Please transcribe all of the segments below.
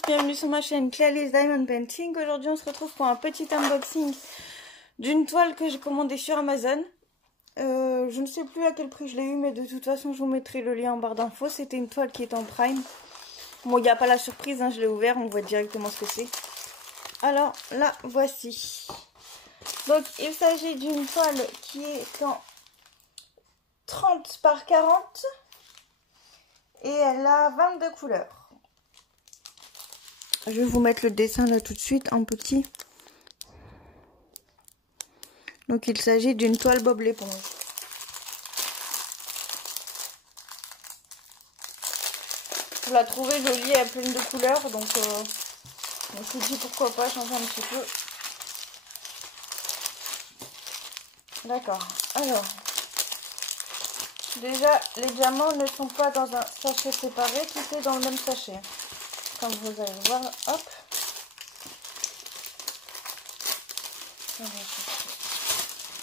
tous, bienvenue sur ma chaîne Claylist Diamond Painting. Aujourd'hui on se retrouve pour un petit unboxing d'une toile que j'ai commandée sur Amazon. Je ne sais plus à quel prix je l'ai eu, mais de toute façon je vous mettrai le lien en barre d'infos. C'était une toile qui est en prime. Bon, il n'y a pas la surprise, hein, je l'ai ouvert, on voit directement ce que c'est. Alors là, voici. Donc il s'agit d'une toile qui est en 30 par 40 et elle a 22 couleurs. Je vais vous mettre le dessin là tout de suite en petit. Donc il s'agit d'une toile Bob l'éponge. Je la trouvais jolie, elle a pleine de couleurs, donc je me suis dit pourquoi pas changer un petit peu. D'accord, alors déjà les diamants ne sont pas dans un sachet séparé, tout est dans le même sachet. Comme vous allez voir, hop.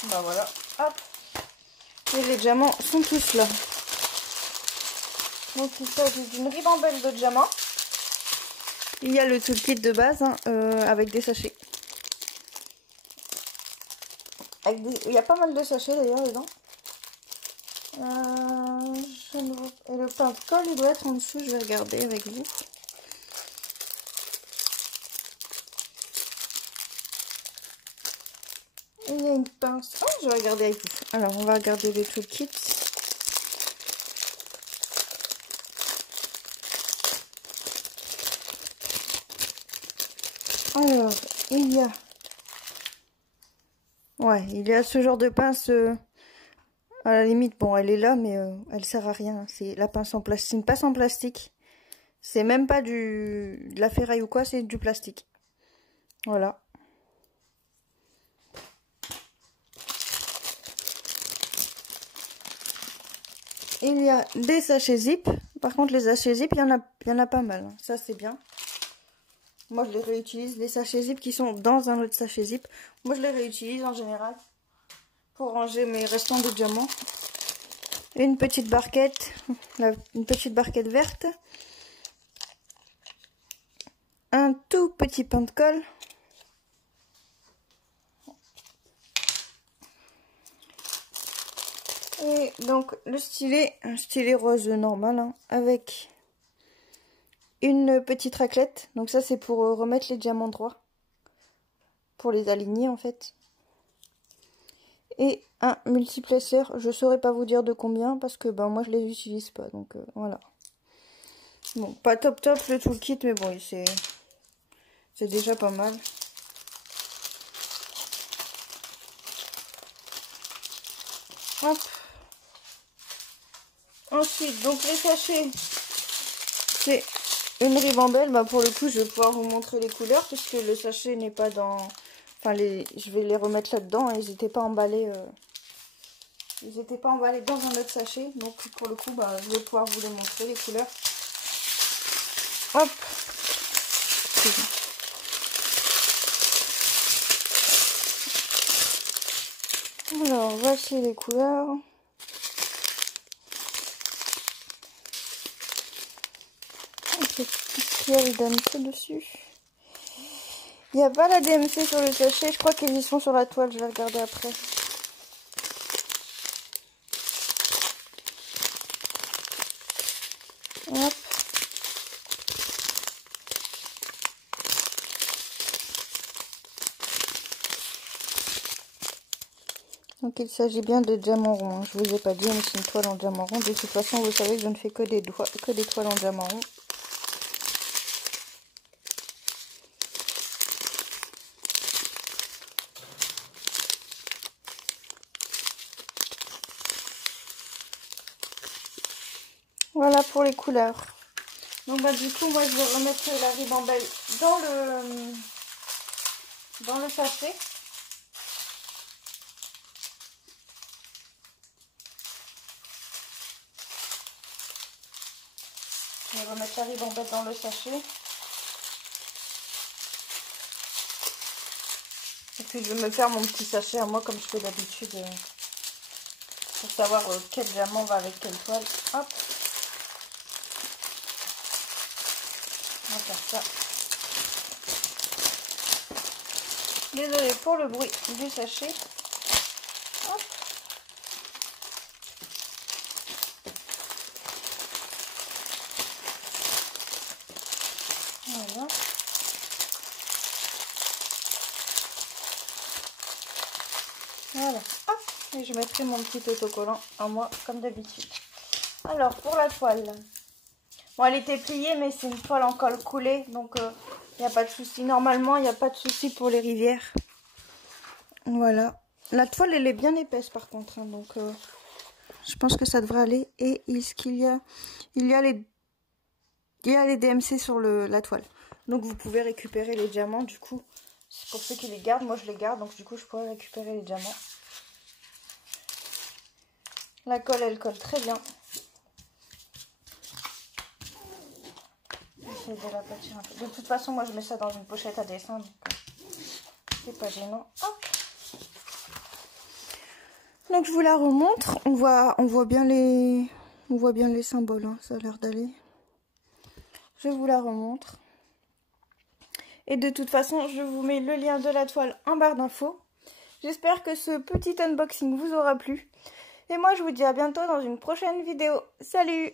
Bah voilà, hop. Et les diamants sont tous là. Donc il s'agit d'une ribambelle de diamants. Il y a le toolkit de base hein, avec des sachets. Il y a pas mal de sachets d'ailleurs dedans. Et le pain de colle il doit être en dessous, je vais regarder avec vous. Il y a une pince. Oh, je vais regarder avec vous. Alors, on va regarder les toolkits. Alors, il y a... Ouais, il y a ce genre de pince. À la limite, bon, elle est là, mais elle sert à rien. C'est la pince en plastique. Une pince en plastique. C'est même pas de la ferraille ou quoi, c'est du plastique. Voilà. Il y a des sachets zip. Par contre, les sachets zip, il y en a pas mal. Ça, c'est bien. Moi, je les réutilise. Les sachets zip qui sont dans un autre sachet zip. Moi, je les réutilise en général pour ranger mes restants de diamants. Une petite barquette. Une petite barquette verte. Un tout petit pain de colle. Et donc le stylet, un stylet rose normal hein, avec une petite raclette. Donc ça c'est pour remettre les diamants droits, pour les aligner en fait. Et un multiplaceur, je saurais pas vous dire de combien parce que ben moi je les utilise pas, donc voilà. Bon, pas top le toolkit, mais bon c'est déjà pas mal. Hop. Ensuite, donc les sachets, c'est une ribambelle. Bah pour le coup, je vais pouvoir vous montrer les couleurs puisque le sachet n'est pas dans... Enfin, je vais les remettre là-dedans. Ils n'étaient pas emballés. Ils n'étaient pas emballés dans un autre sachet. Donc pour le coup, bah, je vais pouvoir vous les montrer les couleurs. Hop. Alors voici les couleurs. Il y a le DMC dessus. Il n'y a pas la DMC sur le sachet. Je crois qu'ils y sont sur la toile. Je vais regarder après. Hop. Donc il s'agit bien de diamant rond. Je vous ai pas dit, mais c'est une toile en diamant rond. De toute façon, vous savez que je ne fais que des toiles en diamant rond. Voilà pour les couleurs. Donc bah du coup moi je vais remettre la ribambelle dans le sachet. Je vais remettre la ribambelle dans le sachet. Et puis je vais me faire mon petit sachet à moi comme je fais d'habitude pour savoir quel diamant va avec quelle toile. Hop. On va faire ça. Désolée pour le bruit du sachet. Hop. Voilà. Voilà. Hop. Et je mettrai mon petit autocollant à moi comme d'habitude. Alors pour la toile. Bon, elle était pliée, mais c'est une toile en colle coulée, donc il n'y a pas de souci. Normalement, il n'y a pas de souci pour les rivières. Voilà. La toile, elle est bien épaisse par contre, hein, donc je pense que ça devrait aller. Et il y a les DMC sur la toile. Donc vous pouvez récupérer les diamants, du coup. C'est pour ceux qui les gardent. Moi, je les garde, donc du coup, je pourrais récupérer les diamants. La colle, elle colle très bien. J'essaie de l'aplatir un peu. De toute façon, moi, je mets ça dans une pochette à dessin, donc c'est pas gênant. Hop. Donc je vous la remontre. On voit bien les symboles, hein. Ça a l'air d'aller. Je vous la remontre. Et de toute façon, je vous mets le lien de la toile en barre d'infos. J'espère que ce petit unboxing vous aura plu. Et moi, je vous dis à bientôt dans une prochaine vidéo. Salut!